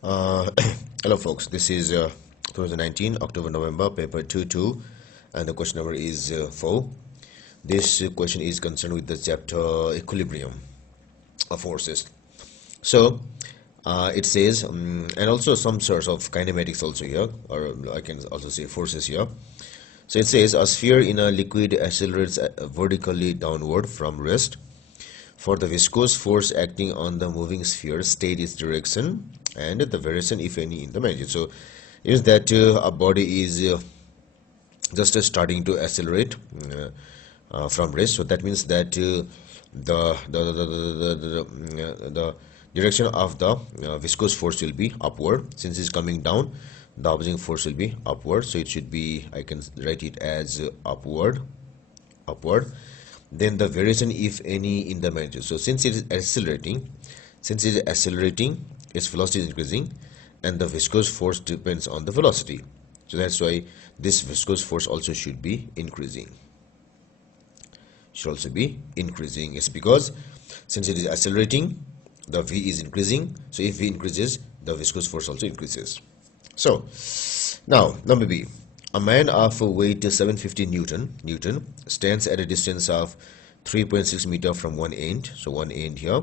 Uh, Hello folks, this is 2019 October November paper 2 and the question number is 4. This question is concerned with the chapter equilibrium of forces. So it says and also some sorts of kinematics also here, or I can also say forces here. So it says a sphere in a liquid accelerates vertically downward from rest. For the viscous force acting on the moving sphere, state its direction and the variation, if any, in the magnitude. So it is that a body is just starting to accelerate from rest. So that means that the direction of the viscous force will be upward. Since it's coming down, the opposing force will be upward. So it should be, I can write it as upward. Then the variation, if any, in the magnitude. So since it is accelerating, its velocity is increasing, and the viscous force depends on the velocity. So that's why this viscous force also should be increasing. It's because since it is accelerating, the V is increasing. So if V increases, the viscous force also increases. So now number B. A man of weight 750 Newton stands at a distance of 3.6 meter from one end, so one end here,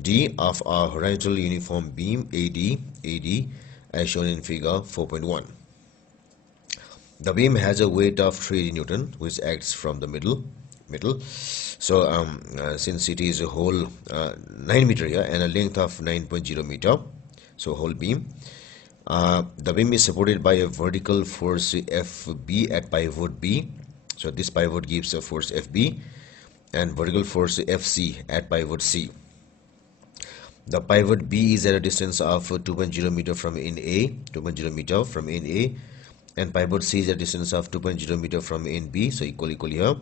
D, of a horizontal uniform beam AD as shown in figure 4.1. The beam has a weight of 3 Newton, which acts from the middle. So since it is a whole 9 meter here and a length of 9.0 meter, so whole beam. The beam is supported by a vertical force FB at pivot B. So this pivot gives a force FB and vertical force FC at pivot C. The pivot B is at a distance of 2.0 meter from NA, and pivot C is at a distance of 2.0 meter from NB, so equal here.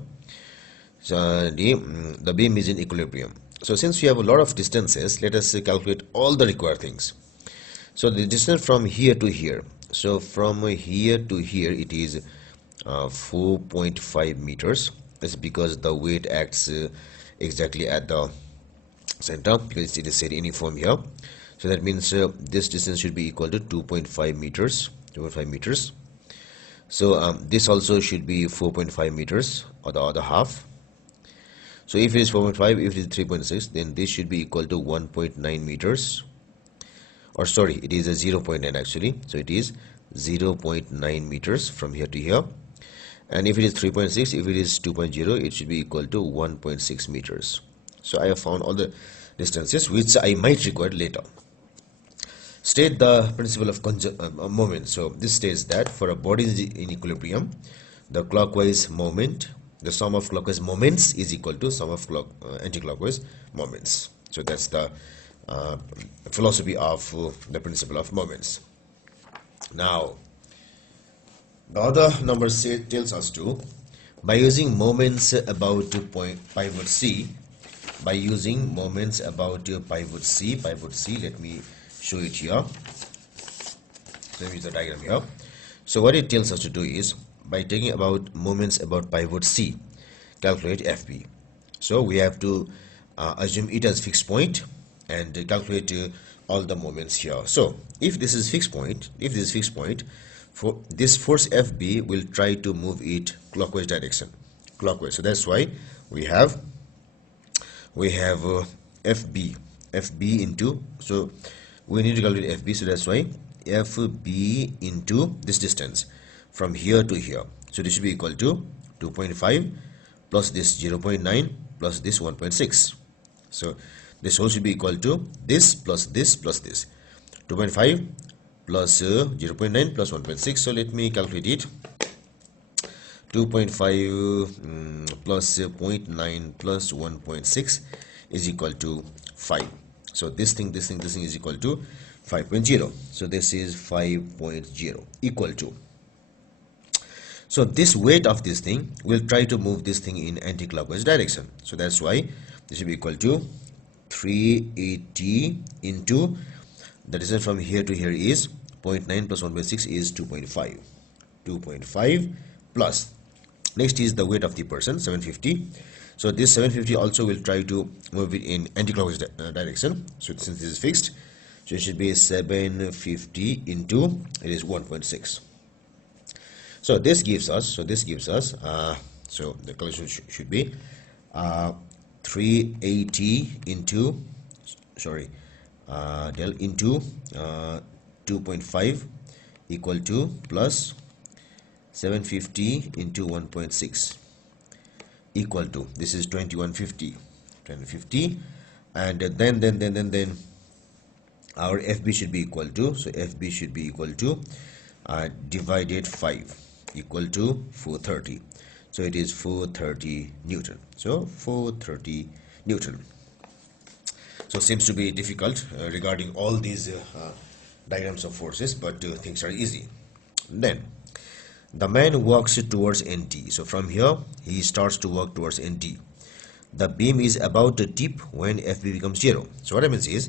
So the beam is in equilibrium. So since we have a lot of distances, let us calculate all the required things. So the distance from here to here, so from here to here it is 4.5 meters. That's because the weight acts exactly at the center, because it is said uniform here. So that means this distance should be equal to 2.5 meters. So this also should be 4.5 meters, or the other half. So if it is 4.5, if it is 3.6, then this should be equal to 1.9 meters. Or sorry, it is a 0.9 actually. So it is 0.9 meters from here to here. And if it is 3.6, if it is 2.0, it should be equal to 1.6 meters. So I have found all the distances which I might require later. State the principle of moment. So this states that for a body in equilibrium, the clockwise moment, the sum of clockwise moments is equal to sum of anti-clockwise moments. So that's the philosophy of the principle of moments. Now, the other number tells us to, by using moments about pivot C, let me show it here. Let me use the diagram here. So what it tells us to do is, by taking about moments about pivot C, calculate FB. So we have to assume it as fixed point and calculate all the moments here. So if this is fixed point, for this force FB will try to move it clockwise direction, so that's why we have FB into, so we need to calculate FB, so that's why FB into this distance from here to here, so this should be equal to 2.5 plus this 0.9 plus this 1.6. so this whole should be equal to this plus this plus this, 2.5 plus 0.9 plus 1.6. So let me calculate it. 2.5 plus 0.9 plus 1.6 is equal to 5. So this thing is equal to 5.0. So this is 5.0 equal to. So this weight of this thing will try to move this thing in anti-clockwise direction. So that's why this will be equal to 380 into the distance from here to here is 0.9 plus 1.6 is 2.5. 2.5 plus, next is the weight of the person, 750. So this 750 also will try to move it in anti-clockwise direction. So since this is fixed, So it should be 750 into, it is 1.6. So this gives us, so the calculation should be 380 into, del into 2.5 equal to plus 750 into 1.6 equal to, this is 2150, and then our FB should be equal to, so FB should be equal to divided 5 equal to 430. So it is 430 Newton. So 430 Newton. So seems to be difficult regarding all these diagrams of forces, but things are easy. Then the man walks towards NT. So from here he starts to walk towards NT. The beam is about to tip when FB becomes 0. So what happens is,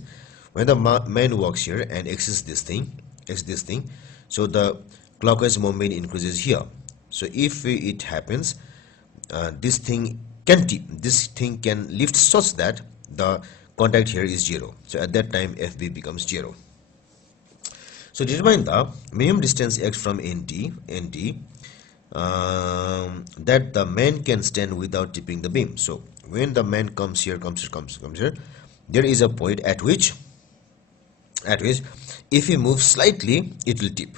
when the man walks here and exits this thing, so the clockwise movement increases here. So if it happens, this thing can tip, this thing can lift such that the contact here is 0. So at that time FB becomes 0. So determine the minimum distance x from NT that the man can stand without tipping the beam. So when the man comes here, there is a point at which if he moves slightly, it will tip,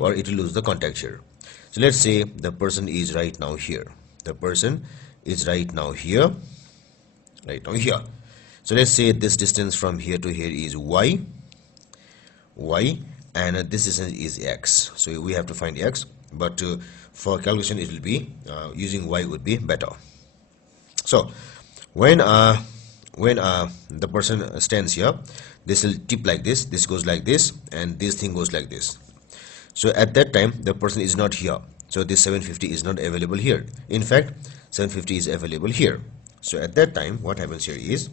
or it will lose the contact here. So let's say the person is right now here, so let's say this distance from here to here is y, and this distance is x. So we have to find x, but for calculation it will be using y would be better. So when the person stands here, this will tip like this, this goes like this, and this thing goes like this. So at that time the person is not here, so this 750 is not available here. In fact 750 is available here. So at that time what happens here is,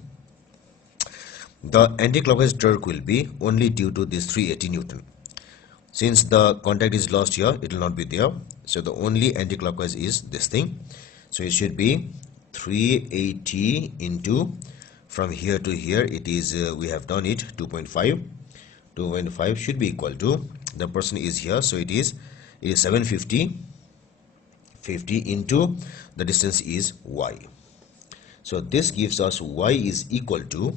the anti-clockwise torque will be only due to this 380 Newton. Since the contact is lost here, it will not be there, so the only anti-clockwise is this thing. So it should be 380 into, from here to here it is we have done it 2.5 should be equal to, the person is here, so it is 750 into the distance is y. So this gives us y is equal to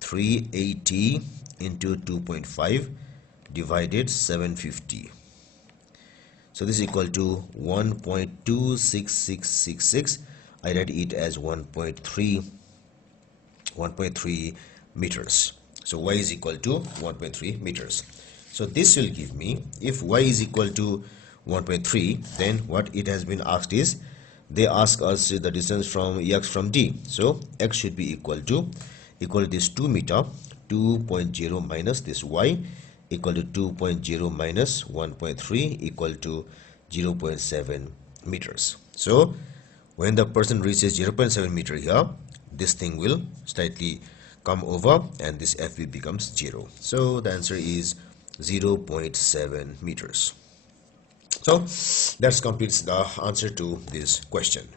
380 into 2.5 divided 750. So this is equal to 1.26666. I write it as 1.3 meters. So y is equal to 1.3 meters. So this will give me, if y is equal to 1.3, then what it has been asked is, they ask us the distance from x from d. So x should be equal to this 2 meter, 2.0 minus this y, equal to 2.0 minus 1.3 equal to 0.7 meters. So when the person reaches 0.7 meter here, this thing will slightly come over and this FB becomes 0. So the answer is 0.7 meters. So that completes the answer to this question.